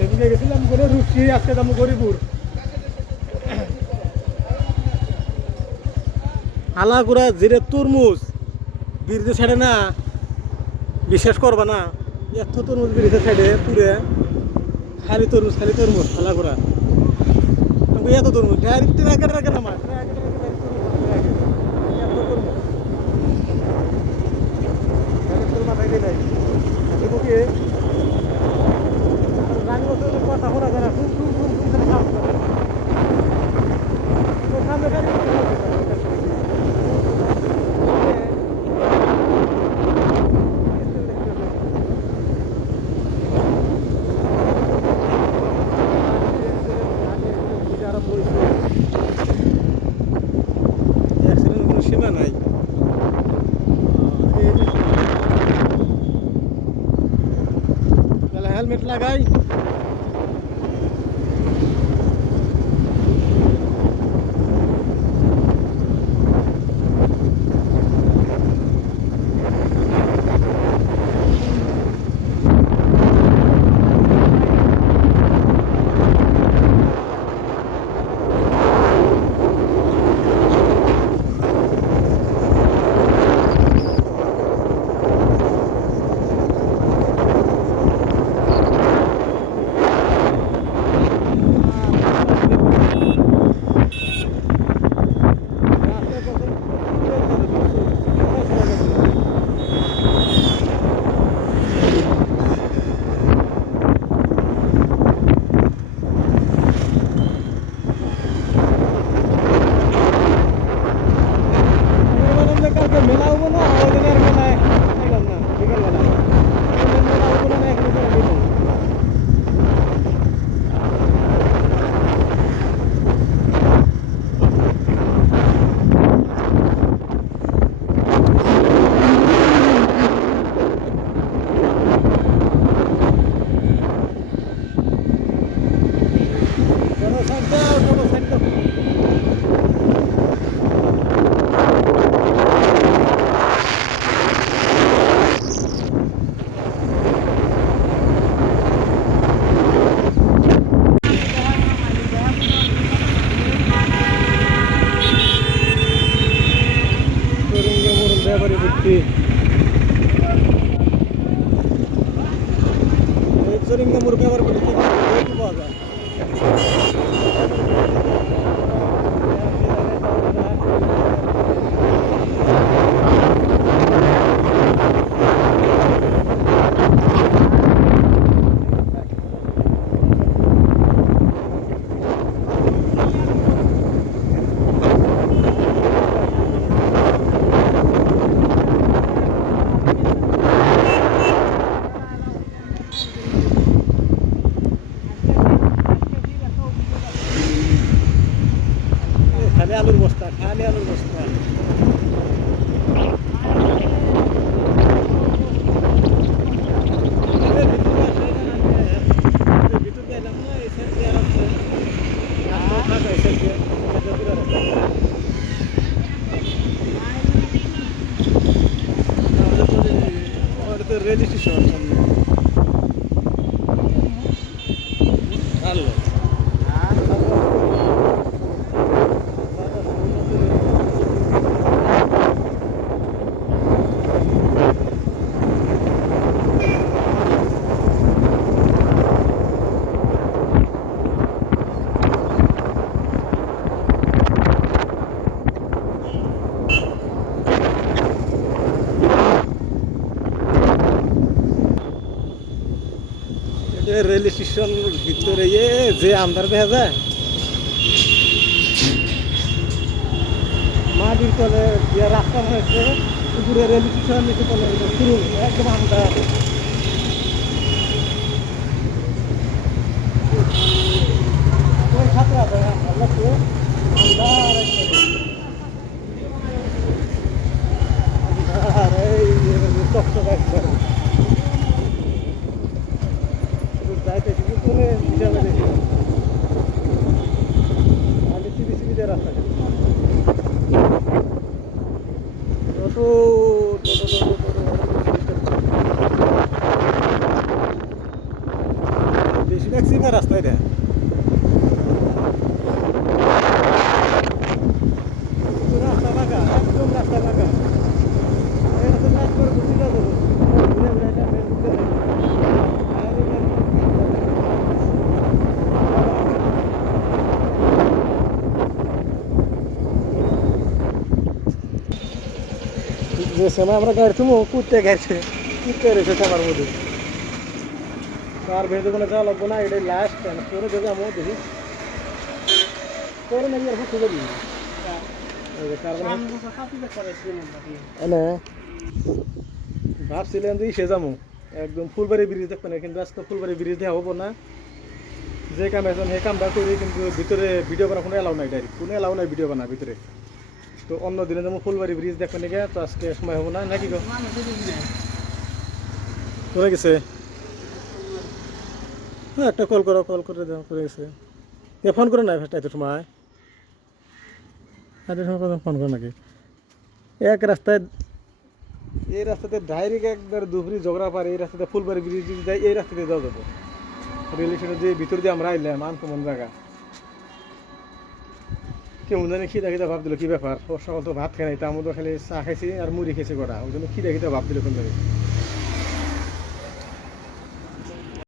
এদিকে গেছিলাম করে রুচি, আজকে যাবো গরিপুর। হালাগুড়া জিরে তরমুজ ব্রিজের সাইডে না, বিশ্বাস করবা না, এত তরমুজ ব্রিজের সাইডে পুরে খালি তরমুজ হালাগুড়া। এত তরমুজ ডাইরেক্ট রাখে না মা, এত তরমুজ মাথায় দিয়ে নাই রানী বছর কথা শোনা যায় না, টুম টুম টুম টুম করে সাউন্ড করে। তো সামনে গাড়ি অ্যাক্সিডেন্টের কোনো সীমা নাই। হেলমেট লাগাই। মেলা হবো না, ওই দিনের মেলায় খাইলাম না, বিকেলবেলা মেলা হবো না, এখন ব্যাপারে বুঝছি জরিঙ্গামুর ব্যবহার করতে পাওয়া যায়। খালি আলুর বস্তা, খালি আলুর বস্তা। রেল স্টেশন ভালো। রেল স্টেশন ভিতরে যে আন্ধার দেখা যায়, মাটির তলে রাস্তা হয়েছে, উপরে রেল স্টেশন নিচে তলে শুরু একদম আন্ধার। ওই ছাত্র আন্ধার এই চকচক একবার যাইতে চলে হিসাবে দেখি আমি সিবি সিবিতে রাস্তা বেশি ট্যাক্সি রাস্তা এটা রাস্তা ফাঁকা একদম রাস্তা ফাঁকা এই রাস্তা কাজ করে বুঝতে যাবো যে সময় আমরা গাড়ি তুমো কুত্তে গেছে কুত্তে রয়েছে আমার মধ্যে তার ভেতরে কোনো যাওয়া লাগবো না এটাই লাস্ট পরে যদি আমি দেখি পরে নাকি আর খুব করি ভাবছিলাম যে সে যাবো একদম ফুলবাড়ি ব্রিজ দেখবে না কিন্তু আজকে ফুলবাড়ি ব্রিজ দেওয়া হবো না যে কাম এখন সেই কামটা করি কিন্তু ভিতরে ভিডিও বানা কোনো এলাও নাই ডাইরেক্ট কোনো এলাও নাই ভিডিও বানা ভিতরে তো অন্য দিনে যেমন ফুলবাড়ি ব্রিজ দেখবে নাকি তো আজকে সময় হবো না নাকি গো চলে গেছে হ্যাঁ একটা কল করে দাও করে গেছে ফোন করে নাই ফার্স্ট এত সময় এত সময় ফোন করে নাকি এক রাস্তায় এই রাস্তাতে ডাইরেক্ট একবার দুপুরি ঝগড়া পারে এই রাস্তাতে ফুলবাড়ি ব্রিজ যায় এই রাস্তাতে যাওয়া যাবো রেল স্টেশনের যে ভিতর দিয়ে আমরা আইলাম আনকমন জায়গা কেমন জানি খিদা খিদা ভাব দিল কি ব্যাপার ওর সকাল তো ভাত খাই নাই তার মধ্যে খালি চা খাইছি আর মুড়ি খেয়েছি কটা ওই জন্য খিদা খিদা ভাব দিল কোন জায়গায়